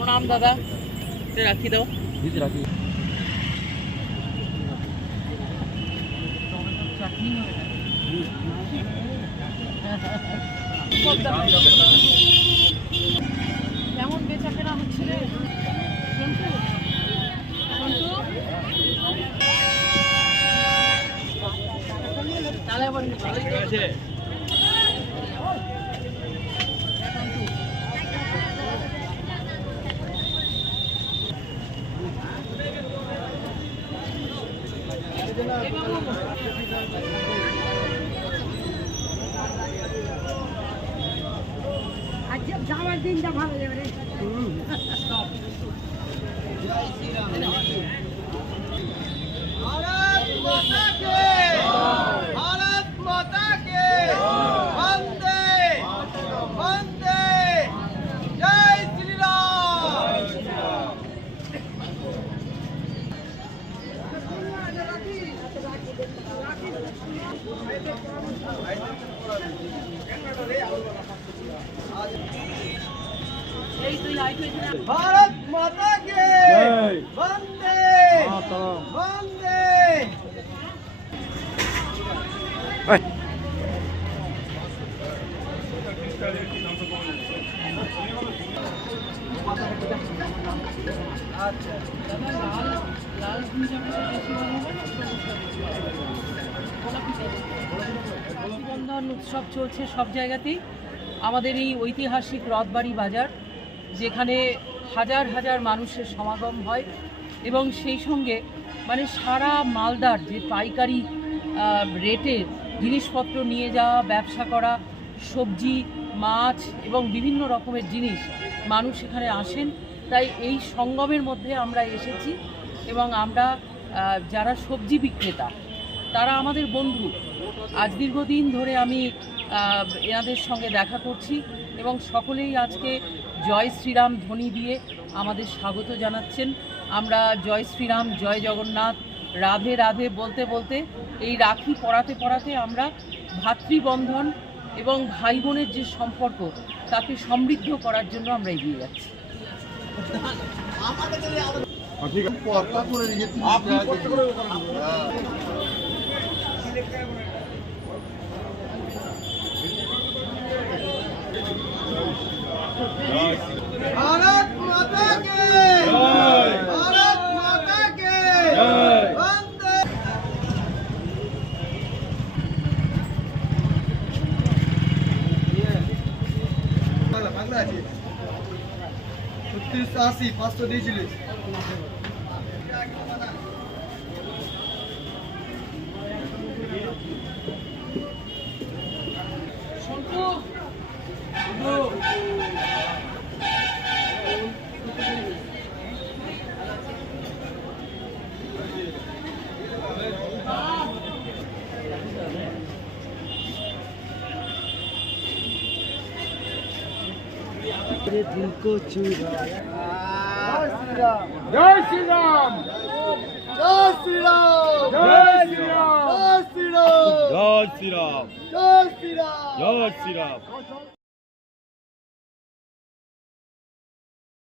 প্রণাম দাদা, রাখি দাও। রাখি কেমন বেচা কেনা হচ্ছে রে সন্তু? তাহলে আবার ভালোই আছে। আজকে যাওয়ার দিনটা ভালো যাবে রে। भारत माता के भारत माता के वंदे वंदे जय श्री राम। भारत माता के वंदे वंदे। বন্ধন উৎসব চলছে সব জায়গাতেই। আমাদের এই ঐতিহাসিক রথবাড়ি বাজার, যেখানে হাজার হাজার মানুষের সমাগম হয় এবং সেই সঙ্গে মানে সারা মালদার যে পাইকারি রেটে জিনিসপত্র নিয়ে যাওয়া, ব্যবসা করা, সবজি, মাছ এবং বিভিন্ন রকমের জিনিস মানুষ এখানে আসেন। তাই এই সঙ্গমের মধ্যে আমরা এসেছি এবং আমরা যারা সবজি বিক্রেতা তারা আমাদের বন্ধু। আজ দীর্ঘদিন ধরে আমি এনাদের সঙ্গে দেখা করছি এবং সকলেই আজকে জয় শ্রীরাম ধ্বনি দিয়ে আমাদের স্বাগত জানাচ্ছেন। আমরা জয় শ্রীরাম, জয় জগন্নাথ, রাধে রাধে বলতে বলতে এই রাখি পরাতে পরাতে আমরা ভাতৃবন্ধন এবং ভাই বোনের যে সম্পর্ক তাকে সমৃদ্ধ করার জন্য আমরা এগিয়ে যাচ্ছি। भारत माता के भारत माता के वंदे। 3680 500 দিয়েছিলিস। दिल को चुराया। जय श्री राम जय श्री राम जय श्री राम जय श्री राम जय श्री राम जय श्री राम जय श्री राम।